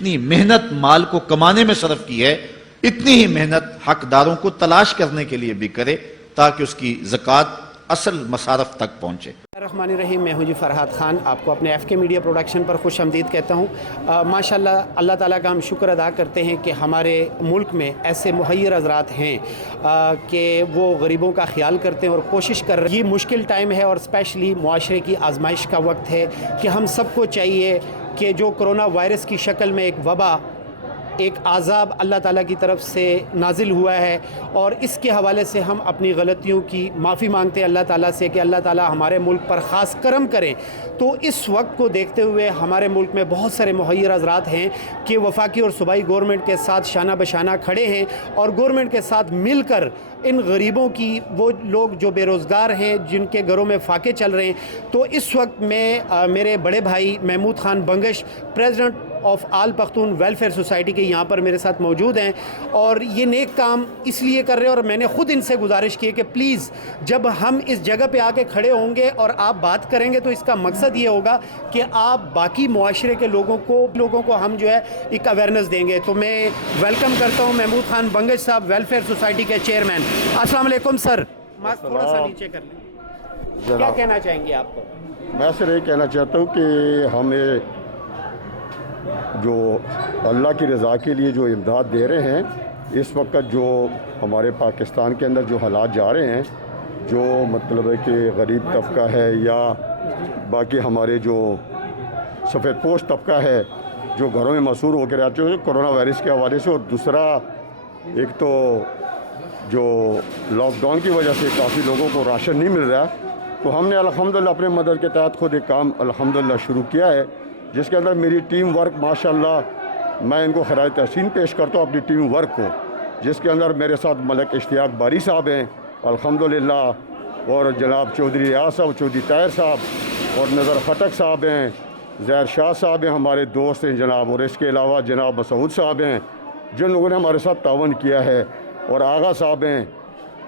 اتنی محنت مال کو کمانے میں صرف کی ہے، اتنی ہی محنت حقداروں کو تلاش کرنے کے لیے بھی کرے تاکہ اس کی زکوٰۃ اصل مصارف تک پہنچے۔ الرحمن الرحیم، میں ہوں جی فرحات خان، آپ کو اپنے ایف کے میڈیا پروڈکشن پر خوش آمدید کہتا ہوں۔ ماشاءاللہ اللہ تعالیٰ کا ہم شکر ادا کرتے ہیں کہ ہمارے ملک میں ایسے مہیر حضرات ہیں کہ وہ غریبوں کا خیال کرتے ہیں اور کوشش کر رہے ہیں۔ یہ مشکل ٹائم ہے اور اسپیشلی معاشرے کی آزمائش کا وقت ہے کہ ہم سب کو چاہیے کہ جو کرونا وائرس کی شکل میں ایک وبا، ایک عذاب اللہ تعالیٰ کی طرف سے نازل ہوا ہے، اور اس کے حوالے سے ہم اپنی غلطیوں کی معافی مانگتے ہیں اللہ تعالیٰ سے کہ اللہ تعالیٰ ہمارے ملک پر خاص کرم کریں۔ تو اس وقت کو دیکھتے ہوئے ہمارے ملک میں بہت سارے مہیر حضرات ہیں کہ وفاقی اور صوبائی گورنمنٹ کے ساتھ شانہ بشانہ کھڑے ہیں اور گورنمنٹ کے ساتھ مل کر ان غریبوں کی، وہ لوگ جو بے روزگار ہیں، جن کے گھروں میں فاقے چل رہے ہیں۔ تو اس وقت میں میرے بڑے بھائی Mahmood Khan Bangash, president of all Pakhtun welfare society کے یہاں پر میرے ساتھ موجود ہیں، اور یہ نیک کام اس لیے کر رہے ہیں، اور میں نے خود ان سے گزارش کی کہ پلیز جب ہم اس جگہ پہ آ کے کھڑے ہوں گے اور آپ بات کریں گے تو اس کا مقصد یہ ہوگا کہ آپ باقی معاشرے کے لوگوں کو ہم جو ہے ایک اویئرنیس دیں گے۔ تو میں ویلکم کرتا ہوں محمود خان بنگش صاحب، ویلفیئر سوسائٹی کے چیئرمین۔ السلام علیکم سر، ماسک تھوڑا سا نیچے کر لیں، کیا کہنا چاہیں گے آپ کو؟ میں صرف یہ کہنا چاہتا ہوں کہ ہمیں جو اللہ کی رضا کے لیے جو امداد دے رہے ہیں، اس وقت جو ہمارے پاکستان کے اندر جو حالات جا رہے ہیں، جو مطلب ہے کہ غریب طبقہ ہے یا باقی ہمارے جو سفید پوش طبقہ ہے جو گھروں میں مسحور ہو کے رہتے ہیں کرونا وائرس کے حوالے سے، اور دوسرا ایک تو جو لاک ڈاؤن کی وجہ سے کافی لوگوں کو راشن نہیں مل رہا ہے، تو ہم نے الحمدللہ اپنے مدد کے تحت خود ایک کام الحمدللہ شروع کیا ہے، جس کے اندر میری ٹیم ورک ماشاءاللہ میں ان کو خراج تحسین پیش کرتا ہوں اپنی ٹیم ورک کو، جس کے اندر میرے ساتھ ملک اشتیاق باری صاحب ہیں الحمدللہ، اور جناب چودھری ریاض صاحب، چودھری طاہر صاحب، اور نظر خٹک صاحب ہیں، زہر شاہ صاحب ہیں، ہمارے دوست ہیں جناب، اور اس کے علاوہ جناب مسعود صاحب ہیں جن لوگوں نے ہمارے ساتھ تعاون کیا ہے، اور آغا صاحب ہیں۔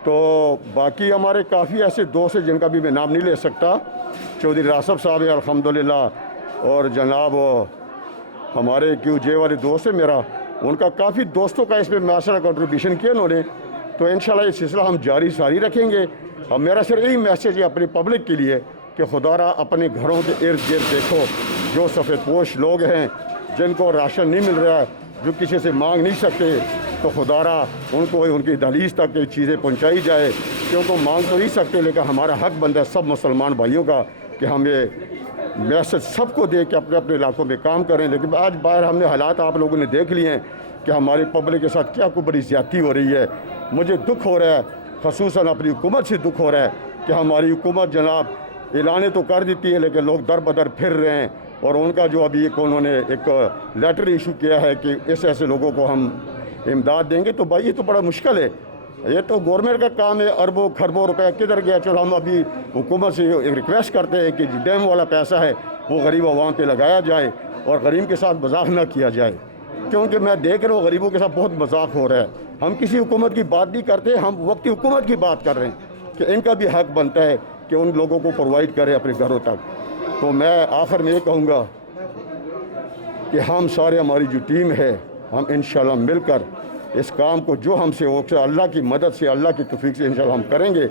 تو باقی ہمارے کافی ایسے دوست ہیں جن کا بھی میں نام نہیں لے سکتا، چودھری راسب صاحب ہیں الحمدللہ، اور جناب ہمارے کیو جے والے دوست ہیں میرا، ان کا کافی دوستوں کا اس میں ماشاءاللہ کنٹریبیوشن کیا انہوں نے۔ تو انشاءاللہ یہ سلسلہ ہم جاری ساری رکھیں گے، اور میرا صرف یہی میسیج ہے اپنی پبلک کے لیے کہ خدا را اپنے گھروں کے ارد گرد دیکھو، جو سفید پوش لوگ ہیں جن کو راشن نہیں مل رہا ہے، جو کسی سے مانگ نہیں سکتے، تو خدا را ان کو ان کی دہلیز تک یہ چیزیں پہنچائی جائے، کیونکہ مانگ تو نہیں سکتے، لیکن ہمارا حق بنتا ہے سب مسلمان بھائیوں کا کہ ہم یہ میسج سب کو دے کے اپنے اپنے علاقوں میں کام کریں۔ لیکن آج باہر ہم نے حالات آپ لوگوں نے دیکھ لیے ہیں کہ ہماری پبلک کے ساتھ کیا کوئی بڑی زیادتی ہو رہی ہے۔ مجھے دکھ ہو رہا ہے، خصوصاً اپنی حکومت سے دکھ ہو رہا ہے کہ ہماری حکومت جناب اعلانیں تو کر دیتی ہے لیکن لوگ در بدر پھر رہے ہیں، اور ان کا جو ابھی انہوں نے ایک لیٹر ایشو کیا ہے کہ ایسے لوگوں کو ہم امداد دیں گے، تو بھائی یہ تو بڑا مشکل ہے، یہ تو گورنمنٹ کا کام ہے، اربوں خربوں روپے کدھر گیا۔ چلو ہم ابھی حکومت سے ریکویسٹ کرتے ہیں کہ ڈیم والا پیسہ ہے وہ غریب عوام پہ لگایا جائے، اور غریب کے ساتھ مذاق نہ کیا جائے، کیونکہ میں دیکھ رہا ہوں غریبوں کے ساتھ بہت مذاق ہو رہا ہے۔ ہم کسی حکومت کی بات نہیں کرتے، ہم وقتی حکومت کی بات کر رہے ہیں کہ ان کا بھی حق بنتا ہے کہ ان لوگوں کو پرووائڈ کرے اپنے گھروں تک۔ تو میں آخر میں یہ کہوں گا کہ ہم سارے، ہماری جو ٹیم ہے، ہم انشاءاللہ مل کر اس کام کو جو ہم سے ہو اللہ کی مدد سے، اللہ کی توفیق سے انشاءاللہ ہم کریں گے۔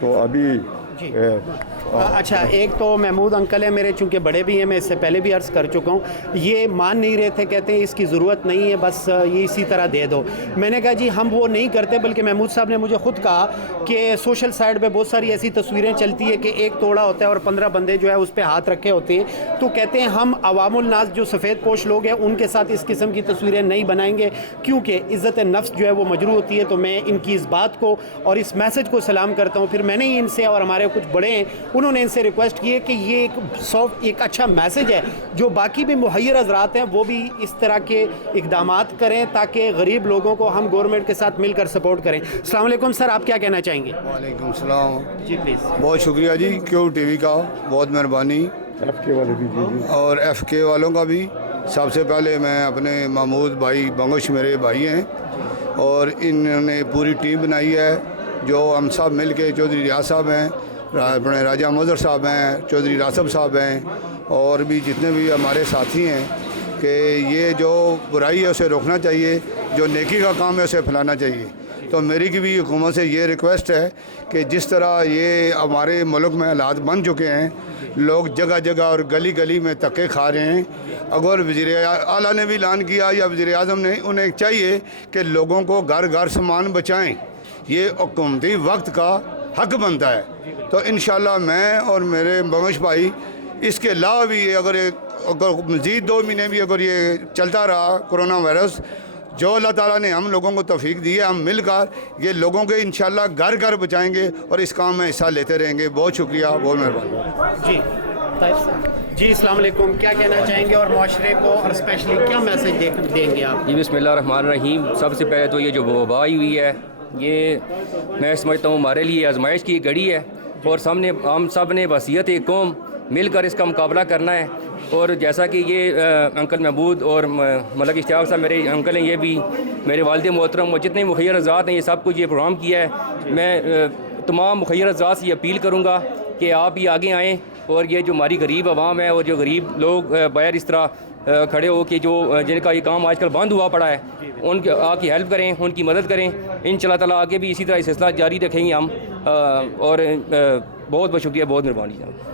تو ابھی اچھا، ایک تو محمود انکل ہے میرے، چونکہ بڑے بھی ہیں، میں اس سے پہلے بھی عرض کر چکا ہوں، یہ مان نہیں رہے تھے، کہتے ہیں اس کی ضرورت نہیں ہے، بس یہ اسی طرح دے دو۔ میں نے کہا جی ہم وہ نہیں کرتے، بلکہ محمود صاحب نے مجھے خود کہا کہ سوشل سائٹ پہ بہت ساری ایسی تصویریں چلتی ہیں کہ ایک توڑا ہوتا ہے اور 15 بندے جو ہے اس پہ ہاتھ رکھے ہوتے ہیں، تو کہتے ہیں ہم عوام الناس جو سفید پوش لوگ ہیں ان کے ساتھ اس قسم کی تصویریں نہیں بنائیں گے، کیونکہ عزت نفس جو ہے وہ مجروح ہوتی ہے۔ تو میں ان کی اس بات کو اور اس میسج کو سلام کرتا ہوں۔ پھر میں نے ہی ان سے، اور ہمارے کچھ بڑے ہیں انہوں نے ان سے ریکویسٹ کی ہے کہ یہ ایک اچھا میسج ہے، جو باقی بھی مہیر حضرات ہیں وہ بھی اس طرح کے اقدامات کریں تاکہ غریب لوگوں کو ہم گورنمنٹ کے ساتھ مل کر سپورٹ کریں۔ السلام علیکم سر، آپ کیا کہنا چاہیں گے؟ وعلیکم السلام جی پلیز۔ بہت شکریہ جی کیو ٹی وی کا، بہت مہربانی، ایف کے والے بھی اور ایف کے والوں کا بھی۔ سب سے پہلے میں اپنے محمود بھائی بنگش میرے بھائی ہیں، اور انہوں نے پوری ٹیم بنائی ہے، جو ہم سب مل کے، چودھری ریاض صاحب ہیں، اپنے راجہ مظہر صاحب ہیں، چودھری راسب صاحب ہیں، اور بھی جتنے بھی ہمارے ساتھی ہیں، کہ کہ یہ جو برائی ہے اسے روکنا چاہیے، جو نیکی کا کام ہے اسے پھیلانا چاہیے۔ تو میری کی بھی حکومت سے یہ ریکویسٹ ہے کہ جس طرح یہ ہمارے ملک میں حالات بن چکے ہیں، لوگ جگہ جگہ اور گلی گلی میں دھکے کھا رہے ہیں، اگر وزیر اعلیٰ نے بھی اعلان کیا یا وزیر اعظم نے، انہیں چاہیے کہ لوگوں کو گھر گھر سامان بچائیں، یہ حکومتی وقت کا حق بنتا ہے۔ تو انشاءاللہ میں اور میرے بنگش بھائی اس کے علاوہ بھی اگر مزید 2 مہینے بھی اگر یہ چلتا رہا کرونا وائرس، جو اللہ تعالیٰ نے ہم لوگوں کو توفیق دی ہے، ہم مل کر یہ لوگوں کے انشاءاللہ گھر گھر بچائیں گے اور اس کام میں حصہ لیتے رہیں گے۔ بہت شکریہ، بہت مہربانی۔ جی جی السلام علیکم، کیا کہنا چاہیں گے اور معاشرے کو اور اسپیشلی کیا میسج دیں گے آپ؟ جی بسم اللہ الرحمن الرحیم۔ سب سے پہلے تو یہ جو وبا آئی ہوئی ہے، یہ میں سمجھتا ہوں ہمارے لیے آزمائش کی گھڑی ہے، اور ہم سب نے بصیرت ایک قوم مل کر اس کا مقابلہ کرنا ہے۔ اور جیسا کہ یہ انکل محمود اور ملک اشتیاق صاحب میرے انکل ہیں، یہ بھی میرے والد محترم اور جتنے مخیر افراد ہیں، یہ سب کچھ یہ پروگرام کیا ہے۔ میں تمام مخیر افراد سے یہ اپیل کروں گا کہ آپ بھی آگے آئیں، اور یہ جو ہماری غریب عوام ہے اور جو غریب لوگ باہر اس طرح کھڑے ہو کے جن کا یہ کام آج کل بند ہوا پڑا ہے، ان کے آ کی ہیلپ کریں، ان کی مدد کریں۔ انشاءاللہ تعالیٰ آگے بھی اسی طرح سلسلہ جاری رکھیں گے ہم، اور بہت بہت شکریہ، بہت مہربانی جناب۔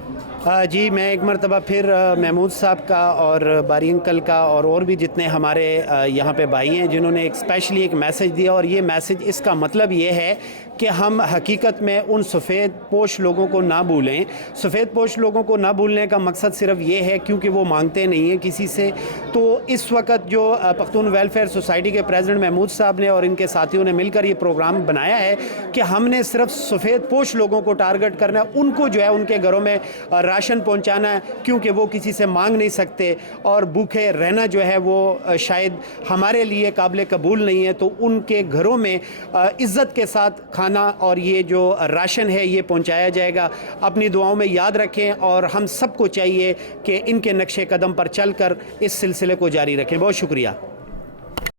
جی میں ایک مرتبہ پھر محمود صاحب کا اور باری انکل کا اور بھی جتنے ہمارے یہاں پہ بھائی ہیں جنہوں نے اسپیشلی ایک میسج دیا، اور یہ میسج اس کا مطلب یہ ہے کہ ہم حقیقت میں ان سفید پوش لوگوں کو نہ بھولیں۔ سفید پوش لوگوں کو نہ بھولنے کا مقصد صرف یہ ہے کیونکہ وہ مانگتے نہیں ہیں کسی سے۔ تو اس وقت جو پختون ویلفیئر سوسائٹی کے پریزیڈنٹ محمود صاحب نے اور ان کے ساتھیوں نے مل کر یہ پروگرام بنایا ہے کہ ہم نے صرف سفید پوش لوگوں کو ٹارگٹ کرنا ہے، ان کو جو ہے ان کے گھروں میں راشن پہنچانا ہے، کیونکہ وہ کسی سے مانگ نہیں سکتے اور بھوکے رہنا جو ہے وہ شاید ہمارے لیے قابل قبول نہیں ہے۔ تو ان کے گھروں میں عزت کے ساتھ کھانا اور یہ جو راشن ہے یہ پہنچایا جائے گا۔ اپنی دعاؤں میں یاد رکھیں، اور ہم سب کو چاہیے کہ ان کے نقش قدم پر چل کر اس سلسلے کو جاری رکھیں۔ بہت شکریہ۔